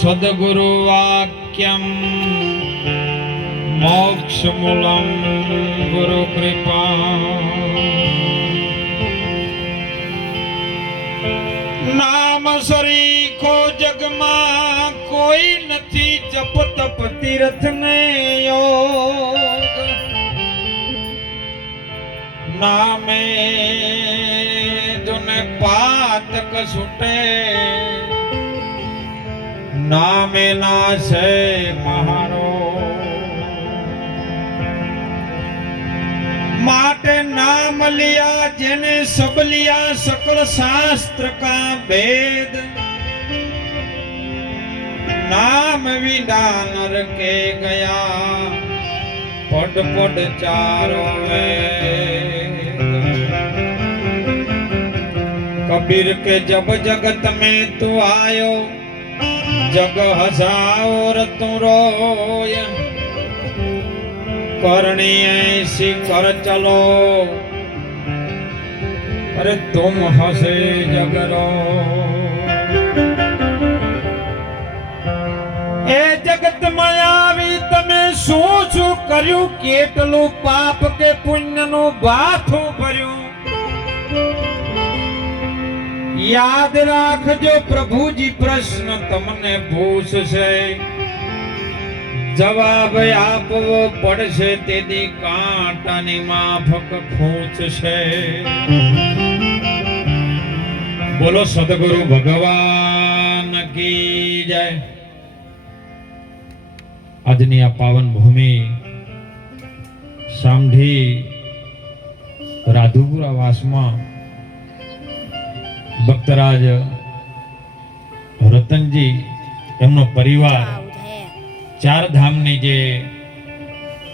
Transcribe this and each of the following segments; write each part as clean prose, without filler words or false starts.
સદગુરુ વાક્યમ મોક્ષ મૂલમ ગુરુ કૃપા નામ સરીખો જગમાં કોઈ નથી જપ તપ તીર્થ ને યોગ નામે જોને પાતક છૂટે નામે નાશે મહારો माटे नाम लिया जेने सब लिया सकल शास्त्र का भेद नाम विना नर के गया पड पड चारो वेद कबीर के जब जगत में तू आयो जग हसाओ तू रोया करनी ऐसी कर चलो अरे तुम हसे जगरो ए जगत में आवी तमे શું શું કર્યું કેટલું પાપ કે પુણ્યનું બાથું ભર્યું યાદ રાખજો પ્રભુજી પ્રશ્ન તમને પૂછશે જવાબ આપવો પડશે તેદી કાંટાની માફક ખૂંચશે બોલો સદગુરુ ભગવાન કી જય આજની આ પાવન ભૂમિ સામઢી રાધુપુરા વાસમાં ભક્તરાજ રતનજી એમનો પરિવાર ચાર ધામની જે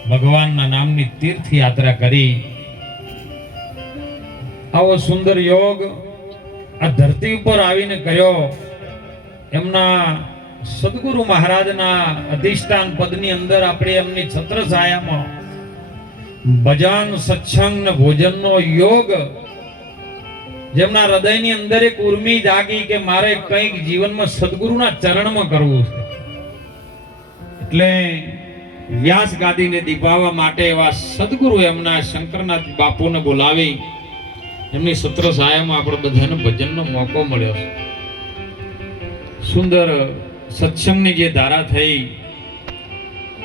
ભગવાનના નામની તીર્થ યાત્રા કરી આવો સુંદર યોગ આ ધરતી ઉપર આવીને કર્યો એમના સદગુરુ મહારાજના અધિષ્ઠાન પદની અંદર આપણે એમની છત્ર છાયામાં ભજન સત્સંગ ને ભોજનનો યોગ જેમના હૃદયની અંદર એક ઉર્મી જાગી કે મારે કંઈક જીવનમાં સદગુરુના ચરણમાં કરવું છે એટલે વ્યાસ ગાદીને દીપાવવા માટે એવા સદગુરુ એમના શંકરનાથ બાપુને બોલાવી એમની સત્ર સહાયમાં આપણે બધાને ભજનનો મોકો મળ્યો છે સુંદર સત્સંગની જે ધારા થઈ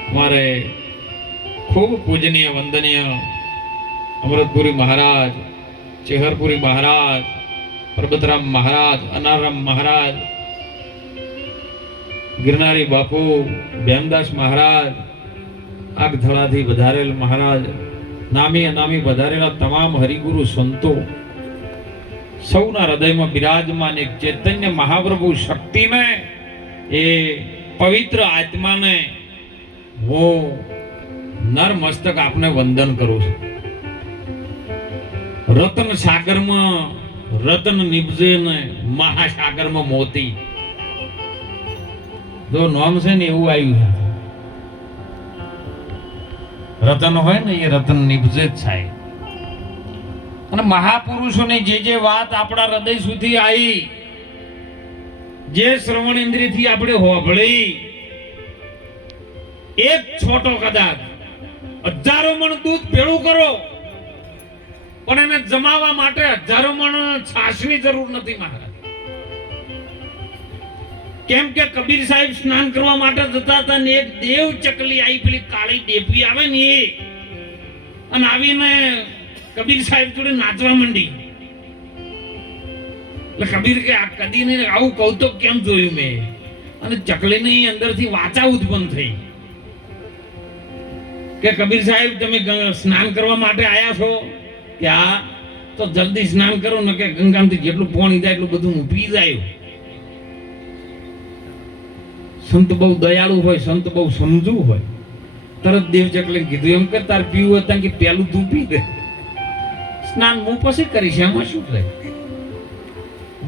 અમારે ખૂબ પૂજનીય વંદનીય અમૃતપુરી મહારાજ ચેહરપુરી મહારાજ પરબતરામ મહારાજ અનારામ મહારાજ ગિરનારી બાપુ બેમદાસ મહારાજ આગધડાથી વધારેલ મહારાજ નામી અનામી વધારેલા તમામ હરિગુરુ સંતો સૌના હૃદયમાં બિરાજમાન એક ચૈતન્ય મહાપ્રભુ શક્તિને એ પવિત્ર આત્માને હું નર મસ્તક આપને વંદન કરું છું રતન સાગરમાં રતન નિપજે ને મહાસાગરમાં મોતી જો નામ છે ને એવું આવ્યું છે રતન હોય ને એ રતન નિપજે જ થાય અને મહાપુરુષોની જે વાત આપણા હૃદય સુધી આવી જે શ્રવણ ઇન્દ્રિયથી આપણે હોભળી એક છોટો કદાચ હજારો મણ દૂધ ભેળું કરો પણ એને જમાવવા માટે હજારો મણ છાશની જરૂર નથી મહારાજ કેમ કે કબીર સાહેબ સ્નાન કરવા માટે જતા હતા ને એક દેવ ચકલી આવી પેલી કાળી ડેપી આવે ને એ અને આવીને કબીર સાહેબ જોડે નાચવા માંડી એટલે કબીર કે આ કદી ને આવું કૌતુક કેમ જોયું મેં અને ચકલીની અંદરથી વાચા ઉત્પન્ન થઈ કે કબીર સાહેબ તમે સ્નાન કરવા માટે આયા છો કે આ તો જલ્દી સ્નાન કરો ને કે ગંગામાંથી જેટલું પાણી જાય એટલું બધું હું પી જાય સંત બહુ દયાળુ હોય સંત બહુ સમજુ હોય તરત દેવ ચકલી કીધું એમ કે તાર પીવું હતા કે પેલું તું પી દે સ્નાન હું પછી કરીશ એમાં શું થાય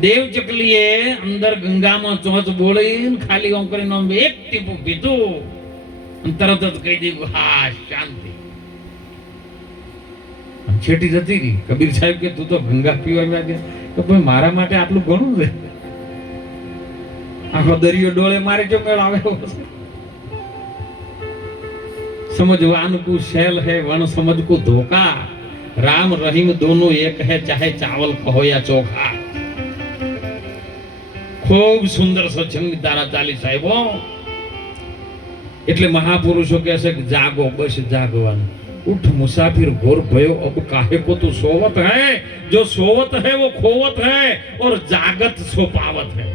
દેવ ચકલીએ અંદર ગંગામાં ચોચ બોળીને ખાલી ઓમ કરીને એક ટીપું પીધું અને તરત જ કહી દીધું હા શાંતિ છેટી જતી રહી કબીર સાહેબ કે તું તો ગંગા પીવા ગયા કે ભાઈ મારા માટે આટલું ઘણું છે આખો દરિયો ડોળે મારે જો મેળ આવે समझवान को शैल है वन समझ को धोखा राम रहीम दोनों एक है चाहे चावल कहो या चोखा खूब सुंदर सत्संग तारा चाली साहेबो એટલે મહાપુરુષો કહે છે કે જાગો બસ જાગવાનું उठ मुसाफिर घोर भयो अब काहे को तू सोवत है जो सोवत है वो खोवत है और जागत सो पावत है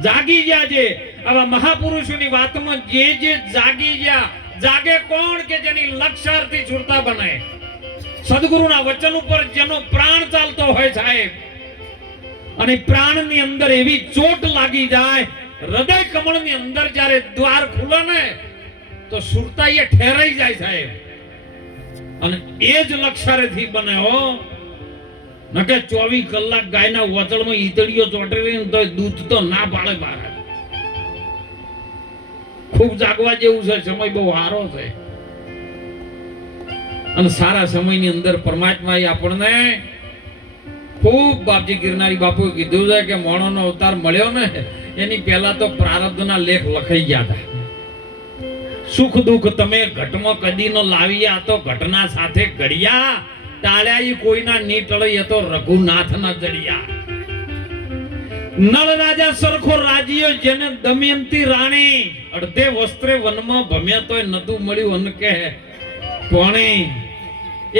जागी जाजे अब महापुरुषोनी वातમાં જે જાગી ગયા જાગે કોણ કે જેની લક્ષાર્થી છૂટતા બને સદગુરુના વચન ઉપર જેનો પ્રાણ ચાલતો હોય સાહેબ અને પ્રાણની અંદર એવી ચોટ લાગી જાય હૃદય કમળની અંદર જ્યારે દ્વાર ખુલે ને તો સુરતા એ ઠેરાઈ જાય સાહેબ અને એ જ લક્ષારેથી બને હો નકે 24 કલાક ગાયના વચળમાં ઈતળીઓ ચોટે રહી તો દૂધ તો ના પાડે મહારાજ ખૂબ જાગવા જેવું છે સમય બહુ સારો છે અને સારા સમયની અંદર પરમાત્માએ આપણને ખૂબ બાપજી ગિરનારી બાપુએ કીધું છે કે મોણોનો અવતાર મળ્યો ને એની પહેલા તો પ્રારબ્ધના લેખ લખાઈ ગયા હતા સુખ દુઃખ તમે ઘટમાં કદી નો લાવ્યા તો ઘટના સાથે ઘડિયા ટાળ્યા ઈ કોઈના ની ટળી તો રઘુનાથ ના જડિયા નળ રાજા સરખો રાજીયો જેને દમયંતી રાણી અડધે વસ્ત્રે વનમાં ભમ્યા તોય નતું મળ્યું અન કે કોણી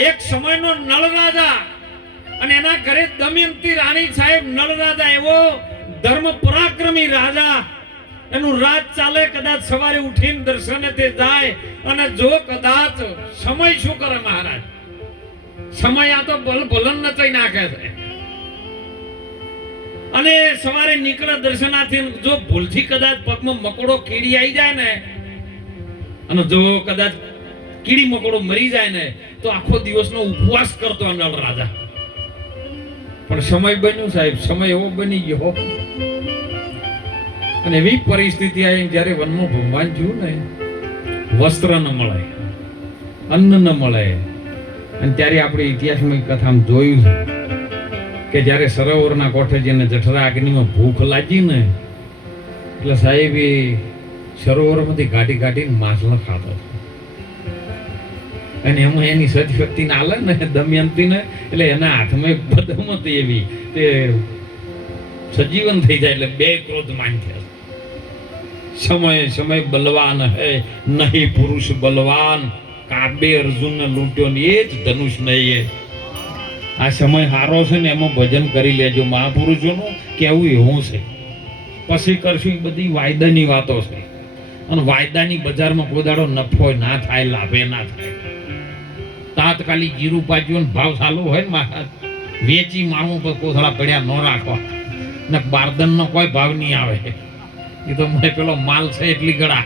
એક સમયનો નળ રાજા અને એના ઘરે દમયંતી રાણી સાહેબ નળ રાજા એવો ધર્મ પરાક્રમી રાજા એનું રાજ ચાલે કદાચ સવારે ઉઠીને દર્શને તે જાય અને જો કદાચ સમય શું કરે મહારાજ સમય આ તો ભલન નચાઈ નાખે છે અને સવારે નીકળે દર્શનાથી જો ભૂલથી કદાચ પગમાં મકોડો કીડી આવી જાય ને અને જો કદાચ કીડી મકોડો મરી જાય ને તો આખો દિવસનો ઉપવાસ કરતો નળ રાજા પણ સમય બન્યું સાહેબ સમય એવો બની ગયો અને એવી પરિસ્થિતિ આવી જ્યારે વનમાં ભગવાન થયું ને વસ્ત્ર ન મળે અન્ન ન મળે અને ત્યારે આપણે ઇતિહાસમાં કથામાં જોયું કે જ્યારે સરોવરના કોઠે જઈને જઠરા અગ્નિમાં ભૂખ લાગી ને એટલે સાહેબ એ સરોવરમાંથી કાઢીને માછલા ખાતો અને એમાં એની સતી ના આલે ને દમયંતી ને એટલે એના હાથમાં બદમતી એવી તે સજીવન થઈ જાય એટલે બે ક્રોધ માન થયા સમય બલવાન હે નહીં પુરુષ બલવાન કાબે અર્જુન ને લૂંટ્યો ને એ જ ધનુષ નહીં આ સમય હારો છે ને એમાં ભજન કરી લેજો મહાપુરુષોનું કેવું એવું છે પછી કરશું એ બધી વાયદાની વાતો છે અને વાયદાની બજારમાં કોદાડો નફો ના થાય લાભે ના થાય તાત્કાલિક જીરું પાચ્યું ભાવ ચાલુ હોય ને મહારાજ વેચી માણું પર કોથળા પડ્યા ન રાખવા ને બારદનનો કોઈ ભાવ નહીં આવે એ તો મને પેલો માલ છે એટલી ગળા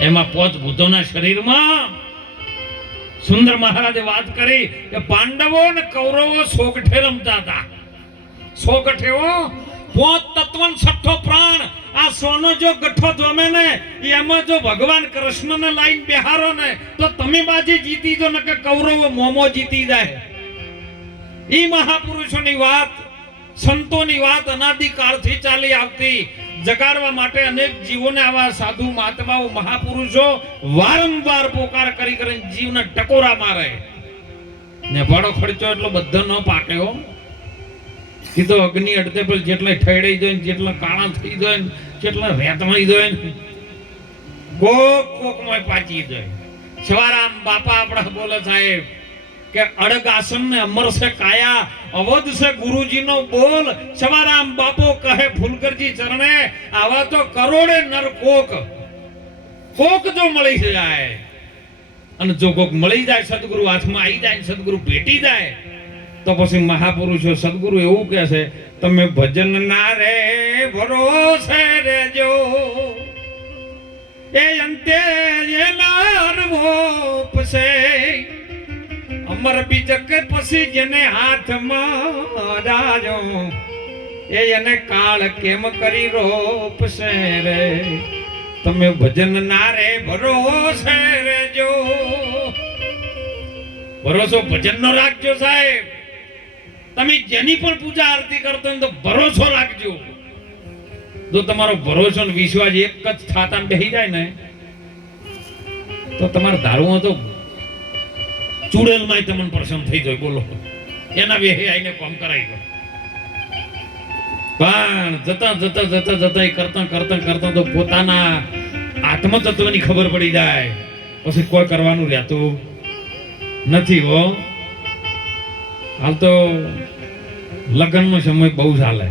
એમાં પોચ ભૂતોના શરીરમાં સુંદર મહારાજે વાત કરી કે પાંડવો અને કૌરવો સોગઠે રમતા હતા સોગઠેવો પોત તત્વન છઠ્ઠો પ્રાણ આ સોનો જો ગઠ્ઠો જમે ને એમાં જો ભગવાન કૃષ્ણને લાઈન બેહારો ને તો તમે બાજી જીતી જો ને કે કૌરવો મોમો જીતી જાય ઈ મહાપુરુષોની વાત સંતોની વાત અનાદિકાળથી ચાલી આવતી જગાડવા માટે અનેક જીવોને આવા સાધુ મહાત્માઓ મહાપુરુષો વારંવાર પોકાર કરીને જીવને ટકોરા મારે ને ભાડો ખર્ચો એટલો બધો ન પાકે હો એ તો અગ્નિ અડતે પર જેટલા ઠેડાઈ જાય જેટલા કાળા થઈ જાય જેટલા રેતમાઈ જાય કોકમાં પાચી જાય સવારામ બાપા આપણા બોલે સાહેબ કે અડગ આસન ને અમર સે કાયા અવધ સે ગુરુજી નો બોલ સવારામ બાપો કહે ફૂલકરજી ચરણે આવા તો કરોડે નર કોક જો મળી જાય અને જો કોક મળી જાય સદગુરુ હાથમાં આવી જાય સદગુરુ ભેટી જાય તો પછી મહાપુરુષો સદગુરુ એવું કહે છે તમે ભજન ના રે ભરોસે રેજો એ અંતે નારવો પસે અમર બીજક પછી જેને હાથમાં રાજો એ એને કાળ કેમ કરી રોપશે રે તમે ભજન ના રે ભરોસે રેજો ભરોસો ભજન નો રાખજો સાહેબ તમે જેની પણ પૂજા આરતી કરતો તો ભરોસો રાખજો જો તમારો ભરોસો ને વિશ્વાસ એક જ થાતા બેસી જાય ને તો તમારે ધારવું તો ચૂડેલમાંય તમને પ્રસન્ન થઈ જાય. બોલો એના વેહે આઈને કામ કરાવી દો. પણ જતા જતા જતા જતા કરતા કરતા કરતા તો પોતાના આત્મતત્વની ખબર પડી જાય પછી કોઈ કરવાનું રહેતું નથી. હો હાલ તો લગ્નનો સમય બહુ ચાલે,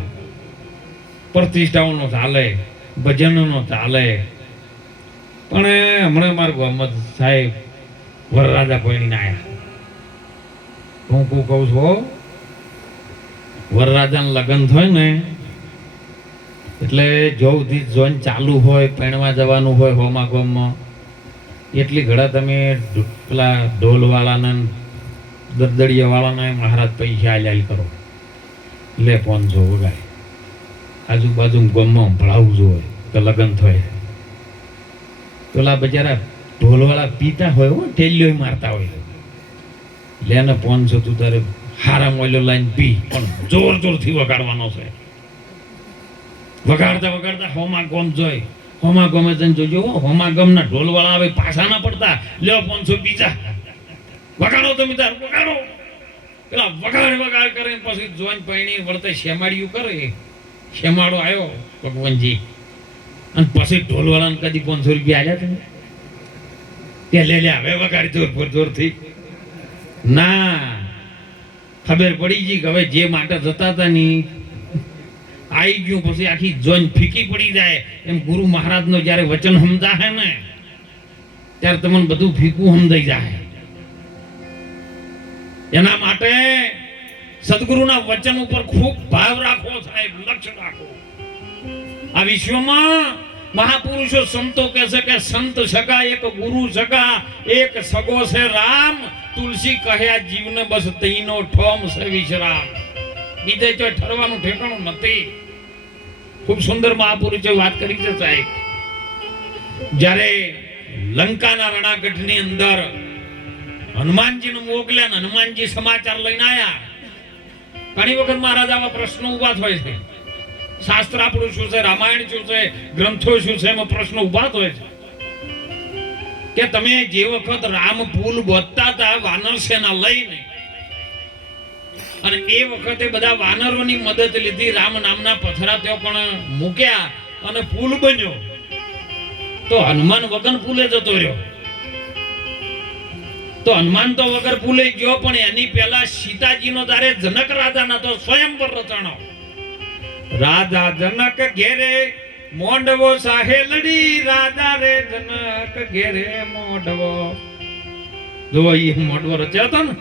પ્રતિષ્ઠાઓનો ચાલે, ભજનનો ચાલે. પણ હમણાં મારા ગામમાં સાહેબ વરરાજા પૈણીને આયા. હું કહું છું વરરાજાનું લગ્ન થાય ને એટલે જો સુધી જોઈન ચાલુ હોય, પૈણવા જવાનું હોય હોમા ગામમાં, એટલી ઘડા તમે પેલા ઢોલવાળાને દરદડિયાવાળાને મહારાજ પૈસા આલ્યા કરો, લે 500 વગાય. આજુબાજુ ગામમાં ભળાવું જોઈએ કે લગ્ન થાય. પેલા બજારા ઢોલવાળા પીતા હોય, ટેલિયો મારતા હોય, લે ને 500 તું તારે હારા મોયલો લાઈન પી, પણ જોર જોરથી વગાડવાનો છે. વગાડતા વગાડતા હોમા ગોમ જોઈ, હોમા ગમે જઈને જોજો હોમા ગમના ઢોલવાળા આવે પાછા ના પડતા, લ્યો 500 બીજા વગાડો તમે તાર વગાડો. પેલા વગાડ વગાડ કરે પછી જોઈન પૈણી વળતે શેમાડિયું કરે. શેમાડો આવ્યો ભગવાનજી અને પછી ઢોલવાળાને કદી 500 રૂપિયા આલ્યા તમે તે લે લે હવે વગાડી જોર જોરથી. ના, ખબર પડી ગઈ કે હવે જે માટે જતા હતા ની આવી ગયું. પછી આખી જોઈન ફીકી પડી જાય. એમ ગુરુ મહારાજનો જ્યારે વચન સમજાય ને ત્યારે તમને બધું ફીકું સમજાઈ જાય. એના માટે સદગુરુના વચન ઉપર ખૂબ ભાવ રાખો સાહેબ, લક્ષ્ય રાખો. આ વિશ્વમાં મહાપુરુષો સંતો કહે છે કે સંત સગા એક ગુરુ સગા, એક સગો છે રામ. તુલસી કહ્યા જીવને બસ તઈનો ઠોમ છે વિશ્રામ. બીજે જો ઠરવાનું ઠેકાણું નથી. ખૂબ સુંદર મહાપુરુષે વાત કરી છે સાહેબ. જ્યારે લંકાના રણાગઢની અંદર હનુમાનજીને મોકલ્યા, હનુમાનજી સમાચાર લઈને આયા. ઘણી વખત મહારાજ આવા પ્રશ્નો ઉભા થાય છે. શાસ્ત્ર આપણું શું છે, રામાયણ શું છે, ગ્રંથો શું છે, એમાં પ્રશ્નો ઉભા થાય છે કે તમે જે વખત રામ પુલ બોધતા હતા વાનર સેના લઈને, અને એ વખતે બધા વાનરોની મદદ લીધી, રામ નામના પથરા તેઓ પણ મૂક્યા અને પુલ બન્યો, તો હનુમાન વગર પુલે જતો રહ્યો. તો હનુમાન તો વગર પુલે ગયો, પણ એની પહેલા સીતાજીનો તારે જનક રાજાના તો સ્વયંવર રચાણો. રાજા જનક ઘેરે મોંડવો સાહેલડી, રાજા રે જનક ઘેરે મોંડવો. જો એ મોંડવો રચ્યો હતો ને,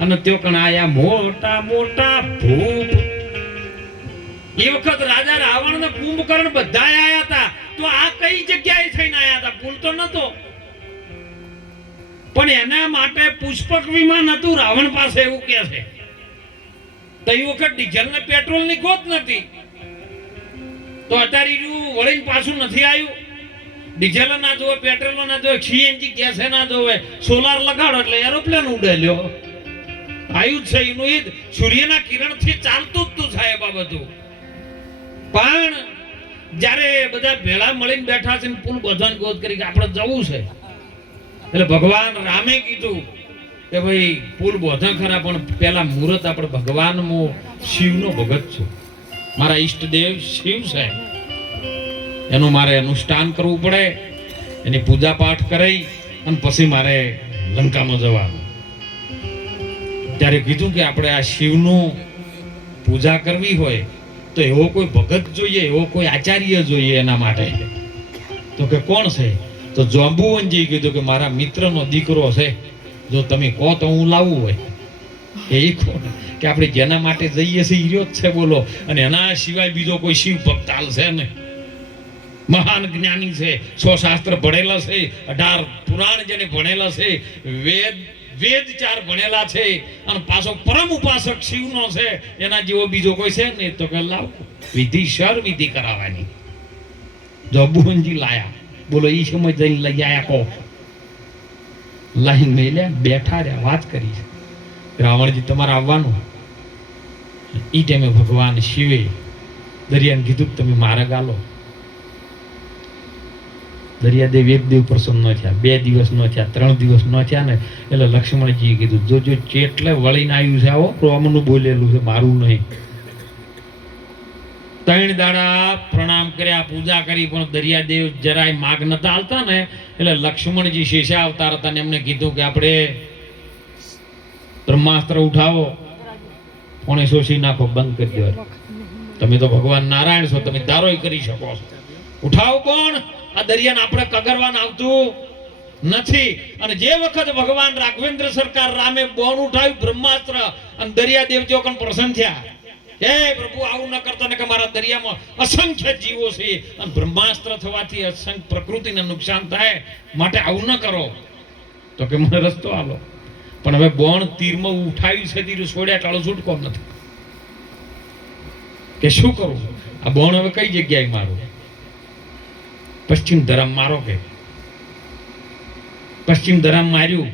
અને ત્યો કણ આયા મોટા મોટા ભૂપ. એ વખત રાજા રાવણ ને કુંભકર્ણ બધા આયા હતા. તો આ કઈ જગ્યાએ થઈને આયા હતા? પુલ તો નતો, પણ એના માટે પુષ્પક વિમાન હતું રાવણ પાસે, એવું કે છે. તો એ વખત ડીઝલ ને પેટ્રોલ ની ગોત નથી, તો અત્યારે વળીને પાછું નથી આવ્યું. ડીઝલ ના જોવે, પેટ્રોલ ના જોવે, સીએનજી ગેસ ના જોવે, સોલાર લગાડો એટલે એરોપ્લેન ઉડે લ્યો. આવ્યું છે એનું ઈદ સૂર્યના કિરણ થી ચાલતું જ તું સાહેબ આ બધું. પણ જ્યારે બધા ભેળા મળીને બેઠા છે, પુલ બધાને ગોત કરી કે આપણે જવું છે, એટલે ભગવાન રામે કીધું કે ભાઈ પુલ બોધા ખરા, પણ પેલા મુહૂર્ત આપણે ભગવાન શિવનો ભગત છું, મારા ઈષ્ટદેવ શિવ છે, એનું મારે અનુષ્ઠાન કરવું પડે, એની પૂજા પાઠ કરી અને પછી મારે લંકામાં જવાનું. ત્યારે કીધું કે આપણે આ શિવનું પૂજા કરવી હોય તો એવો કોઈ ભગત જોઈએ, એવો કોઈ આચાર્ય જોઈએ. એના માટે તો કે કોણ છે? તો જાંબુવનજી કીધું કે મારા મિત્રનો દીકરો છે, જો તમે કહો તો હું લાવવું હોય. એ કોણ કે આપણે જેના માટે જઈએ છીએ ઈયો જ છે. બોલો. અને એના સિવાય બીજો કોઈ શિવ ભક્ત હાલશે ને? મહાન જ્ઞાની છે, 100 શાસ્ત્ર ભણેલા છે, 18 પુરાણ જેને ભણેલા છે, વેદ 4 ભણેલા છે, અને પાછો પરમ ઉપાસક શિવનો છે. એના જેવો બીજો કોઈ છે ને? તો કે લાવ, વિધિ વિધિ કરાવવાની. જાંબુવનજી લાયા. બોલો ઈ સમય જઈને લઈ આયા. કો લાઈન મેલ્યા, બેઠા રહ્યા, વાત કરી. રાવણજી તમારે આવવાનું. ઈ ટાઈમે ભગવાન શિવે દરિયાને કીધું કે તમે મારે ગાલો. દરિયાદેવ એક દેવ પ્રસન્ન ન થયા, 2 દિવસ ન થયા, 3 દિવસ ન થયા ને એટલે લક્ષ્મણજીએ કીધું જો ચેટલે વળીને આવ્યું છે આવો રોમનું બોલેલું છે, મારું નહીં. 3 દાડા પ્રણામ કર્યા, પૂજા કરી, પણ દરિયાદેવ જરાય માગ નતા હાલતા ને એટલે લક્ષ્મણજી શેષા અવતાર હતા ને એમને કીધું કે આપણે બ્રહ્માસ્ત્ર ઉઠાવો, કોણે શોષી નાખો, બંધ કરી દો. તમે તો ભગવાન નારાયણ છો, તમે દારોય કરી શકો છો, ઉઠાવો. કોણ આ દરિયાને આપણે કગરવાન આવતું નથી. અને જે વખત ભગવાન રાઘવેન્દ્ર સરકાર રામે બોન ઉઠાવ્યું બ્રહ્માસ્ત્ર, અને દરિયાદેવ જો કોણ પ્રસન્ન થયા, હે પ્રભુ આવું ન કરતા ને કે મારા દરિયામાં અસંખ્ય જીવો છે અને બ્રહ્માસ્ત્ર થવાથી અસંખ્ય પ્રકૃતિને નુકસાન થાય, માટે આવું ન કરો. તો કે મને રસ્તો આલો. પણ હવે બોણ તીરમાં ઉઠાવી છે, તીર છોડ્યા ટાળો છૂટકો નથી. કે શું કરું આ બોણ હવે કઈ જગ્યાએ મારું? પશ્ચિમ ધરામ મારો. કે પશ્ચિમ ધરામ માર્યું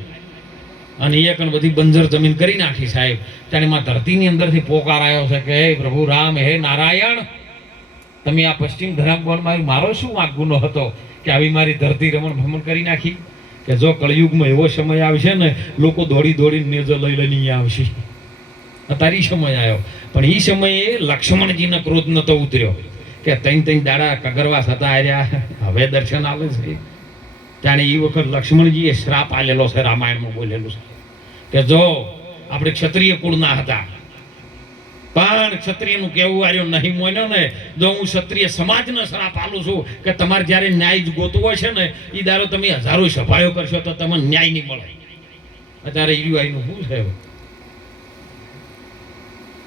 અને એક બધી બંજર જમીન કરી નાખી સાહેબ. ત્યારે માં ધરતીની અંદરથી પોકાર આવ્યો છે કે હે પ્રભુ રામ, હે નારાયણ, તમે આ પશ્ચિમ ધરામ બોણ માર્યું, મારો શું વાંક ગુનો હતો કે આવી મારી ધરતી રમણ ભ્રમણ કરી નાખી? કે જો કળયુગમાં એવો સમય આવશે ને લોકો દોડી દોડીને નેજો લઈ લઈને અહીંયા આવશે. અત્યારે સમય આવ્યો, પણ એ સમયે લક્ષ્મણજીનો ક્રોધ નતો ઉતર્યો કે 3 દાડા કગરવા થતા આવ્યા, હવે દર્શન આવે છે. જાણે એ વખત લક્ષ્મણજીએ શ્રાપ આલેલો છે, રામાયણમાં બોલેલું છે કે જો આપણે ક્ષત્રિય કુળના હતા, પણ ક્ષત્રિયનું કેવું આવ્યો નહીં મોન્યો ને, જો હું ક્ષત્રિય સમાજનો શ્રાપ આલું છું કે તમારે જ્યારે ન્યાય ગોતવો છે ને એ દારો તમે હજારો સભાઓ કરશો તો તમને ન્યાય નહીં મળે. અત્યારે ઈનું શું છે?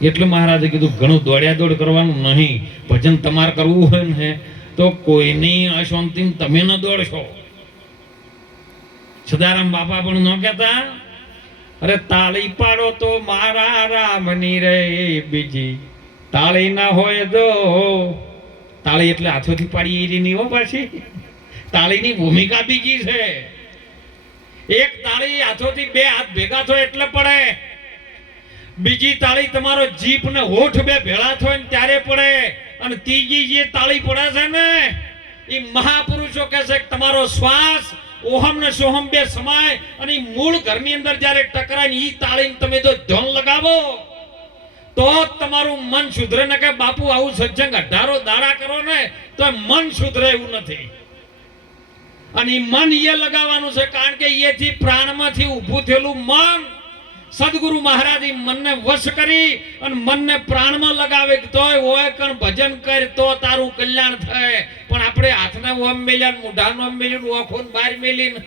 એટલે મહારાજે કીધું ઘણું દોડ્યા દોડ કરવાનું નહીં. ભજન તમારે કરવું હોય ને તો કોઈની અશાંતિ તમે ન દોડશો. સદારામ બાપા પણ ન કહેતા, અરે તાળી પાડો તો મારા રામની રે, બીજી તાળી ના હોય તો. તાળી એટલે હાથોથી પાડી એરી નહીં હો, પાછી તાળીની ભૂમિકા બીજી છે. એક તાળી હાથોથી 2 હાથ ભેગા થાય એટલે પડે, બીજી તાળી તમારો જીભ ને હોઠ 2 ભેળા થાય ને ત્યારે પડે, અને ત્રીજી જે તાળી પડે છે ને એ મહાપુરુષો કહે છે કે તમારો શ્વાસ ઓહમ ને સોહમ 2 સમાય અને મૂળ ઘરની અંદર જ્યારે ટકરાય ને ઈ તાળીને તમે જો ધોન લગાવો તો તમારું મન સુધરે. ને કે બાપુ આવું સત્સંગ 18 દાડા કરો ને તો મન સુધરે એવું નથી. અને મન એ લગાવવાનું છે, કારણ કે એથી પ્રાણમાંથી ઊભું થયેલું મન સદગુરુ મહારાજ મનને વશ કરી અને મનને પ્રાણમાં લગાવે તોય હોય કણ ભજન કર તો તારું કલ્યાણ થાય. પણ આપણે હાથને ઓમ મેલ્યા, મોઢાનો ઓમ મેલ્યું, ઓખોને બહાર મેલીને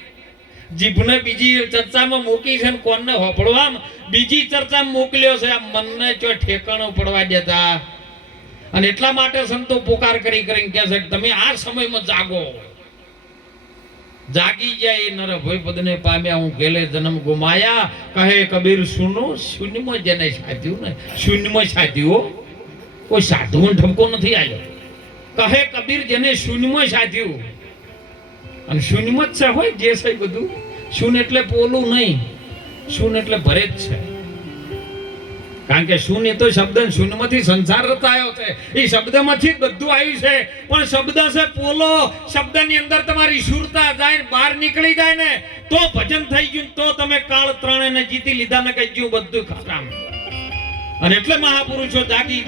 જીભને બીજી ચર્ચામાં મૂકી છે, કોણને હોપડવા બીજી ચર્ચામાં મોકલ્યો છે. આ મનને ચો ઠેકાણો પડવા દેતા. અને એટલા માટે સંતો પોકાર કરી કરીને કહે છે કે તમે આ સમયમાં જાગો. જાગી જાય નર ભય પદને પામ્યા, હું ગેલે જન્મ ગુમાયા. કહે કબીર સુનો શૂન્યમાં જેને સાધ્યું ને, શૂન્યમાં સાધ્યું, કોઈ સાધુનો ઠપકો નથી આવ્યો. કહે કબીર જેને શૂન્યમાં સાધ્યું, અને શૂન્યમાં જ છે હોય જે છે બધું. શૂન્ય એટલે પોલું નહીં, શૂન્ય એટલે ભરે જ છે. કારણ કે શૂન્ય તો શબ્દ, શૂન્યમાંથી સંસાર રચાયો છે, એ શબ્દમાંથી જ બધું આવ્યું છે. પણ શબ્દ છે પોલો, શબ્દની અંદર તમારી શુરતા જાય, બહાર નીકળી જાય ને તો ભજન થઈ ગયું, તો તમે કાળ ત્રણેયને જીતી લીધા ને કહી ગયું બધું ખરાબ. અને એટલે મહાપુરુષો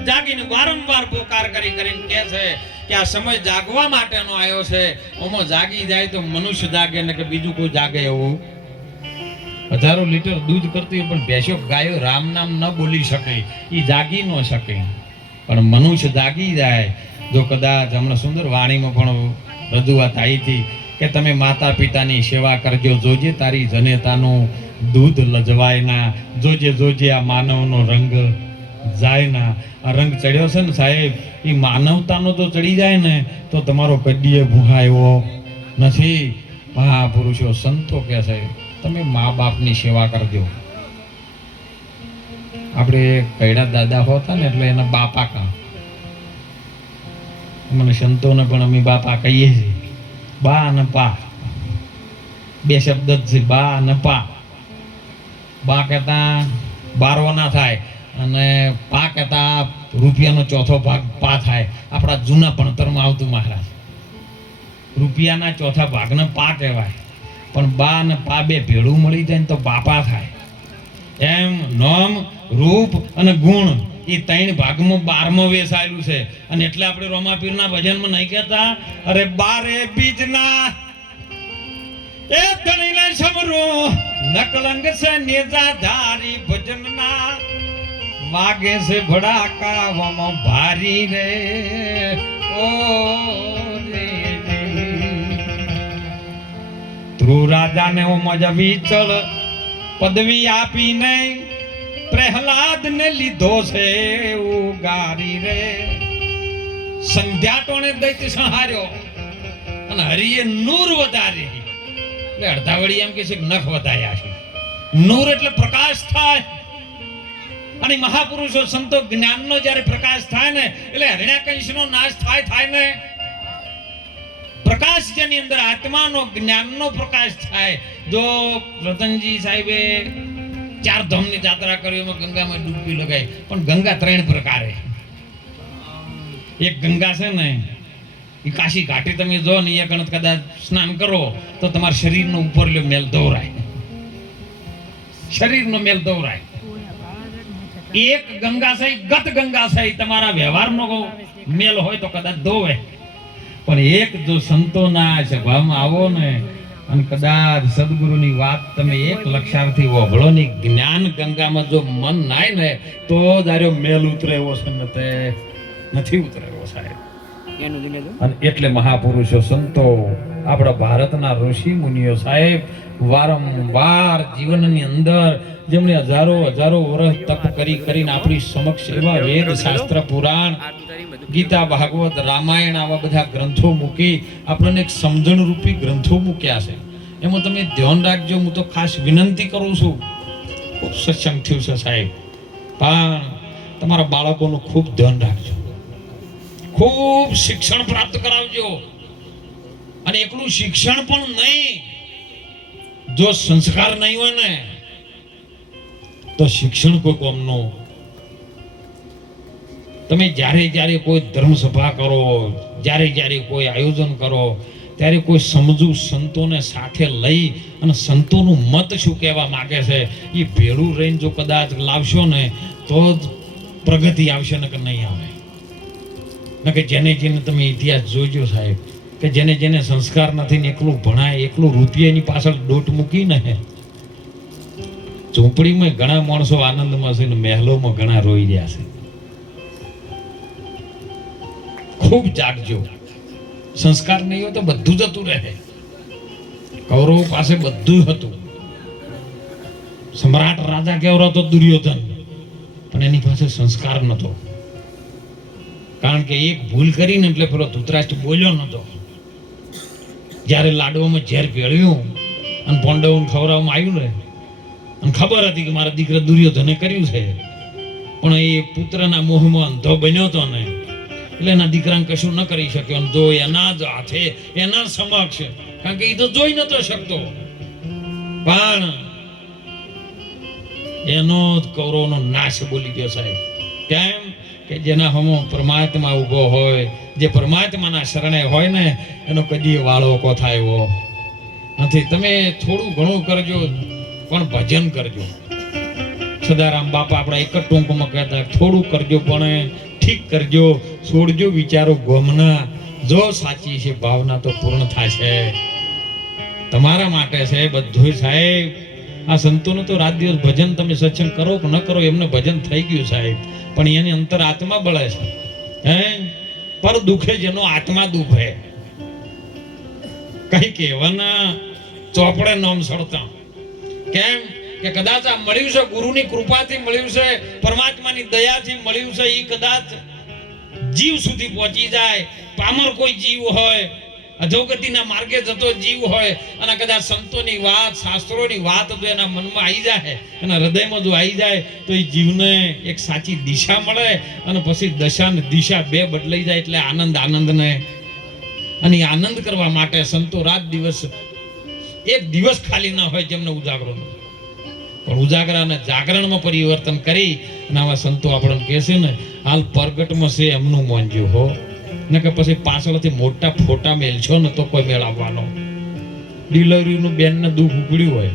જાગીને વારંવાર પોકાર કરીને કહે છે કે આ સમય જાગવા માટેનો આવ્યો છે. ઓમાં જાગી જાય તો મનુષ્ય જાગે ને કે બીજું કોઈ જાગે એવું. 1000 લીટર દૂધ કરતી પણ ભેંસો ગાયો રામ નામ ન બોલી શકે, એ જાગી ન શકે. પણ મનુષ્ય જાગી જાય. જો કદાચ હમણાં સુંદર વાણીમાં પણ રજૂઆત આવી હતી કે તમે માતા પિતાની સેવા કરજો, જોજે તારી જનેતાનું દૂધ લજવાય ના, જોજે જોજે આ માનવનો રંગ જાય ના. આ રંગ ચડ્યો છે ને સાહેબ, એ માનવતાનો તો ચડી જાય ને તો તમારો કડીએ ભૂહાયો નથી. મહાપુરુષો સંતો કહે છે તમે મા બાપની સેવા કરજો. આપણે કૈડા દાદા હોતા ને એટલે એના બાપા કા, મને સંતોને પણ અમે બાપા કહીએ છીએ. બા અને પા 2 શબ્દ જ છે, બા અને પા. બા કહેતા બારવો ના થાય અને પા કહેતા રૂપિયાનો ચોથો ભાગ પા થાય. આપણા જૂના ભણતરમાં આવતું મહારાજ. રૂપિયાના ચોથા ભાગના પા કહેવાય, પણ બા ને પા બે ભેળું મળી જાય ને તો બાપા થાય. એમ નામ, રૂપ અને ગુણ એ ત્રણ ભાગમાં 12માં વેસાયેલું છે. અને એટલે આપણે રોમાપીરના ભજનમાં નહીં કહેતા, અરે બારે બીજના એ ધણીને સમરો નકલંગ છે નેજાધારી ભજનના વાગે છે ભડાકા વામાં ભારી રે ઓ રે ધ્રુવ રાજાને મજા વિચળ પદવી આપીને પ્રહલાદ ને લીધો છે ઉગારી રે. સંધ્યા ટોણે દૈત્ય સંહાર્યો અને હરિએ નૂર વધારી. એટલે અડધા વળી એમ કે છે નખ વધાર્યા છે. નૂર એટલે પ્રકાશ થાય. અને મહાપુરુષો સંતો જ્ઞાનનો જ્યારે પ્રકાશ થાય ને એટલે હરણ્યકંશનો નાશ થાય ને. પ્રકાશ જેની અંદર આત્માનો જ્ઞાનનો પ્રકાશ થાય. જો રતનજી સાહેબે 4 ધામની યાત્રા કરી, એમાં ગંગામાં ડૂબકી લગાવી. પણ ગંગા 3 પ્રકારે. એક ગંગા છે ને એ કાશી ઘાટી તમે જો ને એ ગણત કદાચ સ્નાન કરો તો તમારા શરીરનો ઉપરનો મેલ દોરાય. શરીરનો મેલ દોરાય. એક ગંગા છે ગત ગંગા છે તમારા વ્યવહારનો મેલ હોય તો કદાચ ધોવે. પણ એક જો સંતોના સભામાં આવો ને અને કદાચ સદગુરુની વાત તમે એક લક્ષાર્થી વભળો ની જ્ઞાન ગંગામાં જો મન નાય ને તો દાર્યો મેલ ઉતરે એવો છે નથી ઉતરે એવો સાહેબ. અને એટલે મહાપુરુષો સંતો આપણા ભારતના ઋષિ મુનિઓ સાહેબ વારંવાર જીવનની અંદર જેમણે હજારો વર્ષ તપ કરીને આપણી સમક્ષ એવા વેદ શાસ્ત્ર પુરાણ ગીતા ભાગવત રામાયણ આવા બધા ગ્રંથો મૂકી આપણને એક સમજણ રૂપી ગ્રંથો મૂક્યા છે. એમાં તમે ધ્યાન રાખજો. હું તો ખાસ વિનંતી કરું છું. ખૂબ સત્સંગ થયું છે સાહેબ, પણ તમારા બાળકોનું ખૂબ ધ્યાન રાખજો. ખૂબ શિક્ષણ પ્રાપ્ત કરાવજો. અને એકલું શિક્ષણ પણ નહીં, જો સંસ્કાર નહીં હોય ને તો શિક્ષણ કોઈ કોમનું. તમે જ્યારે કોઈ ધર્મ સભા કરો, જ્યારે કોઈ આયોજન કરો ત્યારે કોઈ સમજુ સંતોને સાથે લઈ અને સંતોનું મત શું કહેવા માંગે છે એ ભેળું રહીને જો કદાચ લાવશો ને તો જ પ્રગતિ આવશે ને કે નહીં આવે. ને કે જેને તમે ઇતિહાસ જોજો સાહેબ કે જેને સંસ્કાર નથી ને એકલું ભણાય, એકલું રૂપિયાની પાછળ દોટ મૂકીને ઝૂંપડીમાં ઘણા માણસો આનંદમાં છે ને મહેલોમાં ઘણા રોઈ રહ્યા છે. ખૂબ જાગજો. સંસ્કાર નહીં હોય તો બધું જતું રહે. કૌરવ પાસે બધું હતું. સમ્રાટ રાજા કેવરો હતો દુર્યોધન, પણ એની પાસે સંસ્કાર નતો. કારણ કે એક ભૂલ કરીને એટલે પેલો ધૃતરાષ્ટ્ર બોલ્યો નતો. જ્યારે લાડવામાં ઝેર ભેળવ્યું અને પાંડવોને ખવડાવવામાં આવ્યું ને અને ખબર હતી કે મારા દીકરા દુર્યોધને કર્યું છે, પણ એ પુત્રના મોહમાં અંધો બન્યો હતો ને એટલે એના દીકરાને કશું ન કરી શક્યો. જો એના જ હાથે એના સમક્ષ, કારણ કે એ તો જોઈ નતો શકતો, પણ એનો જ કૌરવનો નાશ બોલી ગયો સાહેબ. કેમ કે જેના હમો પરમાત્મા ઉભો હોય, જે પરમાત્માના શરણે હોય ને એનો કદી વાળો કો થાય એવો નથી. તમે થોડું ઘણું કરજો પણ ભજન કરજો. સદારામ બાપા આપણા એક જ ટૂંકમાં કહેતા થોડું કરજો પણ ઠીક કરજો. છોડજો વિચારો ગોમના, જો સાચી છે ભાવના તો પૂર્ણ થશે. તમારા માટે છે બધું સાહેબ. આ સંતોનું તો રાત દિવસ ભજન તમે સત્સંગ કરો કે ન કરો એમને ભજન થઈ ગયું સાહેબ, પણ એની અંતર આત્મા બળે છે. હે પર દુખે જેનો આત્મા દુખે. કઈ કહેવાના ચોપડે નામ સડતા. કેમ કે કદાચ આ મળ્યું છે ગુરુની કૃપાથી મળ્યું છે, પરમાત્માની દયાથી મળ્યું છે. એ કદાચ જીવ સુધી પહોંચી જાય. પામર કોઈ જીવ હોય, અધોગતિના માર્ગે જતો જીવ હોય અને કદાચ સંતોની વાત, શાસ્ત્રોની વાત જો એના મનમાં આવી જાય, એના હૃદયમાં જો આવી જાય તો એ જીવને એક સાચી દિશા મળે અને પછી દશા ને દિશા બે બદલાઈ જાય. એટલે આનંદને અને આનંદ કરવા માટે સંતો રાત દિવસ, એક દિવસ ખાલી ના હોય જેમને ઉજાગરો ન, પણ ઉજાગરા અને જાગરણમાં પરિવર્તન કરી અને આવા સંતો આપણને કહે છે ને હાલ પ્રગટમાં છે એમનું માનજો હો. ને કે પછી પાછળથી મોટા ફોટા મેલશો ને તો કોઈ મેળ આવવાનો. ડિલિવરીનું બેનને દુઃખ ઉપડ્યું હોય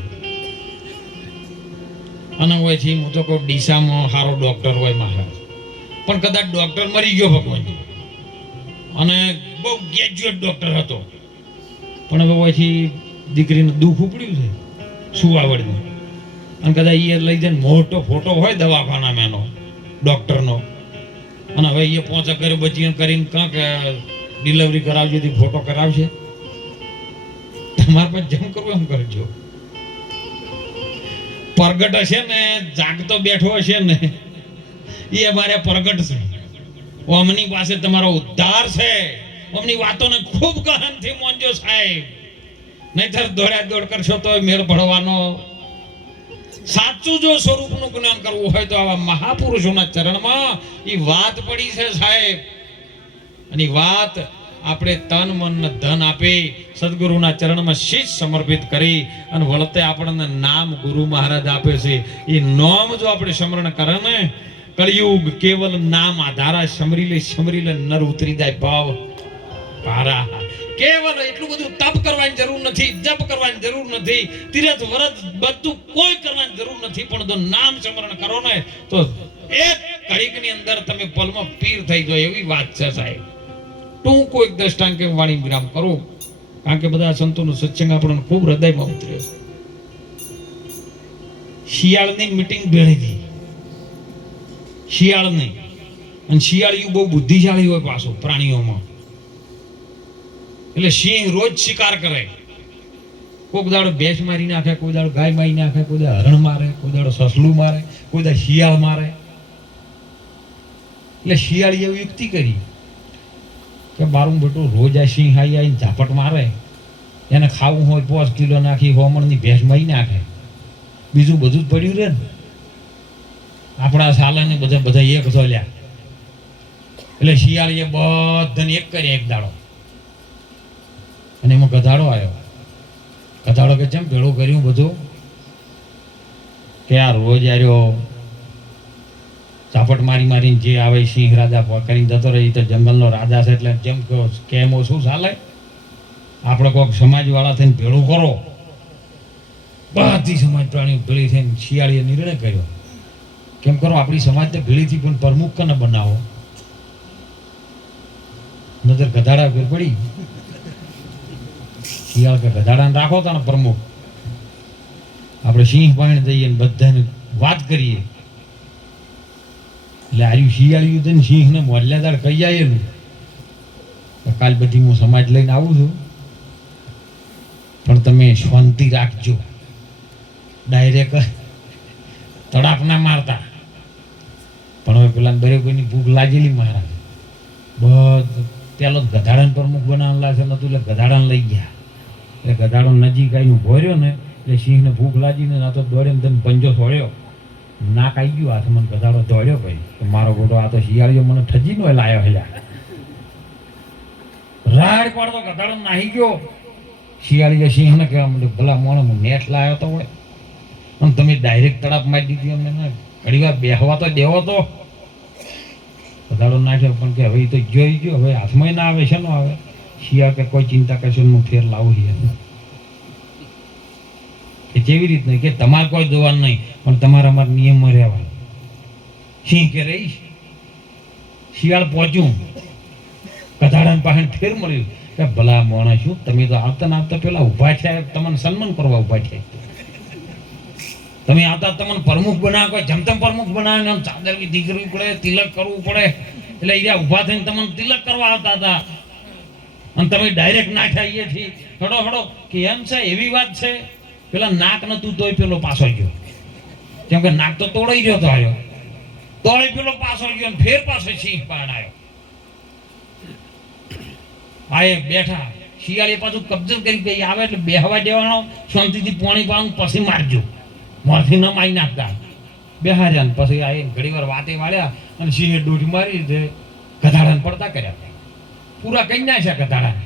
અને હોય છે હું તો કહું ડીસામાં સારો ડોક્ટર હોય મહારાજ, પણ કદાચ ડોક્ટર મરી ગયો ભગવાનજી અને બહુ ગ્રેજ્યુએટ ડોક્ટર હતો, પણ હવે હોય છે દીકરીને દુઃખ ઉપડ્યું છે શું આવડ્યું, અને કદાચ એ લઈ જઈને મોટો ફોટો હોય દવાખાનામાં એનો ડોક્ટરનો, અને હવે એ પહોંચે કરે બચી કરીને કાંક ડિલિવરી કરાવજો ફોટો કરાવશે. તમારે પાસે જેમ કરવું એમ કરજો. પ્રગટ હશે ને જાગતો બેઠો હશે ને એ અમારે પ્રગટ છે. ઓમની પાસે તમારો ઉદ્ધાર છે. ઓમની વાતોને ખૂબ ગહનથી મોંજો સાહેબ, નહીતર દોડ્યા દોડ કરશો તો મેળ પડવાનો. સાચું જો સ્વરૂપનું જ્ઞાન કરવું હોય તો આવા મહાપુરુષોના ચરણમાં એ વાત પડી છે સાહેબ. અને વાત આપણે તન મન ધન આપી સદગુરુના ચરણમાં શીશ સમર્પિત કરી અને વળતે આપણને નામ ગુરુ મહારાજ આપે છે. એ નામ જો આપણે સ્મરણ કરે ને, કળિયુગ કેવલ નામ આધારા સમરી લે નર ઉતરી જાય ભાવ ભારા. કેવલ એટલું બધું તપ કરવાની જરૂર નથી, જપ કરવાની જરૂર નથી, તીર્થ વ્રત બધું કોઈ કરવાની જરૂર નથી, પણ જો નામ સ્મરણ કરો ને તો એક ઘડીકની અંદર તમે પલમાં પીર થઈ જાય એવી વાત છે સાહેબ. ટૂંકો એક દ્રષ્ટાંત કે વાણી વિરામ કરું, કારણ કે બધા સંતોનો સત્સંગ આપણને ખૂબ હૃદયમાં ઉતર્યો છે. શિયાળની મીટિંગ ભેળી હતી, શિયાળની, અને શિયાળિયું બહુ બુદ્ધિશાળી હોય પાછું પ્રાણીઓમાં. એટલે સિંહ રોજ શિકાર કરે. કોઈક દાડો ભેંસ મારી નાખે, કોઈ દાડો ગાય મારી નાખે, કોઈ દાડો હરણ મારે, કોઈ દાડો સસલું મારે, કોઈ દાડો શિયાળ મારે. એટલે શિયાળીએ યુક્તિ કરી કે મારું બેટું રોજ આ સિંહ આવીને ઝાપટ મારે, એને ખાવું હોય 5 કિલો નાખી હોમણની ભેંસ મારી નાખે, બીજું બધું જ પડ્યું રહે ને. આપણા સાલે ને બધા એક ધોલ્યા. એટલે શિયાળીએ બધાને એક કર્યા એક દાડો, અને એમાં ગધાડો આવ્યો. ગધાડો કે જેમ ભેળું કર્યું બધું કે આ રોજ આવ્યો ઝાપટ મારીને જે આવે સિંહ રાજા કરીને જતો રહે, તો જંગલનો રાજા છે. એટલે જેમ કે એમ શું ચાલે, આપણે કોઈક સમાજવાળા થઈને ભેળું કરો. બધી સમાજ પ્રાણીઓ ભેળી થઈને શિયાળીએ નિર્ણય કર્યો, કેમ કરો આપણી સમાજ તો ભેળી થી પણ પ્રમુખ કને બનાવો. નજર ગધાડા પર પડી. શિયાળ કે ગધાડાને રાખો તાને પ્રમુખ, આપણે સિંહ પાણી દઈએ ને બધાને વાત કરીએ. એટલે આર્યું શિયાળિયું થઈને સિંહને મોલ્યાદાર કહી આવેલું કાલ બધી હું સમાજ લઈને આવું છું, પણ તમે શાંતિ રાખજો, ડાયરેક્ટ તડાપ ના મારતા. પણ હવે પેલા દરેકની ભૂખ લાગેલી મહારાજ, બધું પેલો ગધાડાને પ્રમુખ બનાવવા છે નતું, એટલે ગધાડાને લઈ ગયા. એટલે ગધાડો નજીક આવીને ઉભો રહ્યો ને, એટલે સિંહને ભૂખ લાગીને ના તો દોડે ને તમે પંજો છોડ્યો, નાક આવી ગયું હાથમાં, ગધાડો દોડ્યો ભાઈ કે મારો ગોટો આ તો શિયાળીઓ મને ઠજી નો લાયો હે. રાડ પાડતો ગધાડો નાહી ગયો. શિયાળીએ સિંહને કહેવા માંડ્યો ભલા મોણે હું નેટ લાવ્યો તો હોય, અને તમે ડાયરેક્ટ તડાપ મારી દીધી અમને, ઘણી વાર બેહવા તો દેવો તો. ગધાડો નાખ્યો પણ કે હવે તો જોઈ ગયો, હવે હાથમાં ના આવે છે નો આવે. શિયાળ કે કોઈ ચિંતા કરશો હું ફેર લાવું છીએ. કે જેવી રીત નહીં કે તમારે કોઈ જોવાનું નહીં, પણ તમારે અમારા નિયમમાં રહેવાનું. સિંહ કે રહીશ. શિયાળ પહોંચ્યું, ગધાડાને પાસે ફેર મળ્યું કે ભલા મોણા શું તમે તો આવતા પેલા ઉભા છે, તમને સન્માન કરવા ઉભા છે. તમે આવતા તમને પ્રમુખ બનાવે, કોઈ જમતમ પ્રમુખ બનાવે, આમ ચાદર કી દીકરી પડે, તિલક કરવું પડે, એટલે એ ઉભા થઈને તમને તિલક કરવા આવતા હતા, અને તમે ડાયરેક્ટ નાખ્યા અહીંયાથી હડો હડો કે એમ છે. એવી વાત છે. પેલા નાક નતું તોય પેલો પાછો ગયો, કેમ કે નાક તો તોડાઈ ગયો તો આવ્યો, તોય પેલો પાછો ગયો ને ફેર પાછો સિંહ પાડ આવ્યો. આ એક બેઠા શિયાળી પાછું કબજત કરી ગઈ આવે એટલે બેહવા દેવાનો, શાંતિથી પાણી પાવાનું, પછી મારજો, મોરથી ન મારી નાખતા. બેહાર્યા ને પછી આ ઘડી વાર વાતે વાળ્યા અને સિંહે દોઢ મારી ગધાડાને પડતા કર્યા, પૂરા કઈ નાખ્યા ગધાડાને.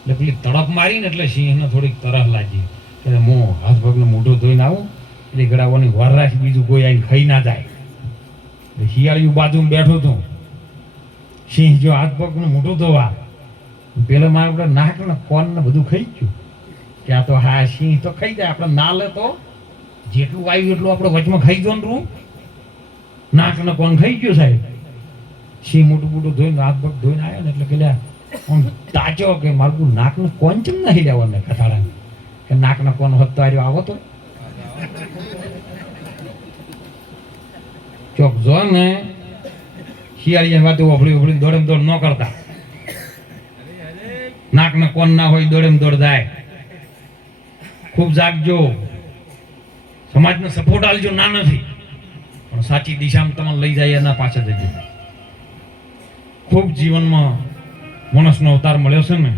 એટલે પેલી તડપ મારીને એટલે સિંહને થોડીક તરસ લાગી કે હું હાથ પગનું મોઢું ધોઈને આવું, એટલે ગળાવાની વાર રાખી બીજું કોઈ આવીને ખાઈ ના જાય. શિયાળિયું બાજુમાં બેઠું હતું. સિંહ જો હાથ પગનું મોટું ધોવા, પેલો મારે આપણે નાક ને કોન ને બધું ખાઈ ગયું કે આ તો હા સિંહ તો ખાઈ જાય, આપણે ના લે તો જેટલું આવ્યું એટલું આપણે વચમાં ખાઈ ગયો ને રૂ નાક ને કોણ ખાઈ ગયો સાહેબ. સિંહ મોટું મોટું ધોઈને હાથ પગ ધોઈને આવ્યો ને એટલે પેલા આમ તાચો કે મારું નાક ને કોણ ચમ નહીં જવાનું કથાડા કે નાક ને કોણ હોત તો આવ્યો આવો તો ચોક જો ને શિયાળી વાતો ઓભળી ઓભળી દોડેમ દોડ ન કરતા. નાક ને કોણ ના હોય દોડેમ દોડ જાય. ખૂબ જાગજો, સમાજને સપોર્ટ આલજો, ના નથી પણ સાચી દિશામાં તમને લઈ જાય એના પાછળ જજો. ખૂબ જીવનમાં માણસનો અવતાર મળ્યો છે ને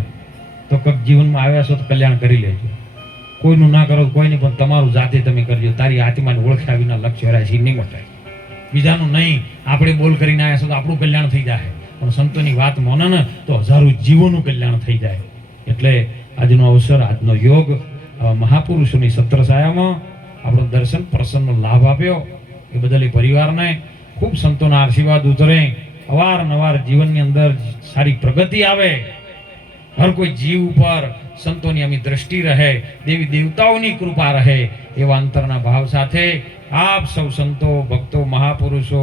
તો કંઈક જીવનમાં આવ્યા છો તો કલ્યાણ કરી લેજો. કોઈનું ના કરો કોઈ નહીં, પણ તમારું જાતે તમે કરજો. તારી આત્માને ઓળખ્યા વિના લક્ષ્ય હરાય છે નહીં મટાય. બીજાનું નહીં, આપણે બોલ કરીને આવ્યા છો તો આપણું કલ્યાણ થઈ જાય, પણ સંતોની વાત માનો ને તો હજારો જીવોનું કલ્યાણ થઈ જાય. એટલે આજનો અવસર, આજનો યોગ, મહાપુરુષોની સત્ર છાયામાં આપણો દર્શન પ્રસન્નનો લાભ આપ્યો એ બદલ પરિવારને ખૂબ સંતોના આશીર્વાદ ઉતરે, અવારનવાર જીવનની અંદર સારી પ્રગતિ આવે, હર કોઈ જીવ ઉપર સંતોની અમી દ્રષ્ટિ રહે, દેવી દેવતાઓની કૃપા રહે એવા અંતરના ભાવ સાથે આપ સૌ સંતો, ભક્તો, મહાપુરુષો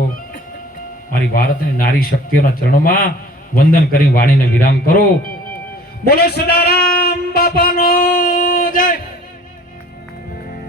મારી ભારતની નારી શક્તિઓના ચરણોમાં વંદન કરી વાણીને વિરામ કરો. બોલો સદારામ બાપાનો જય.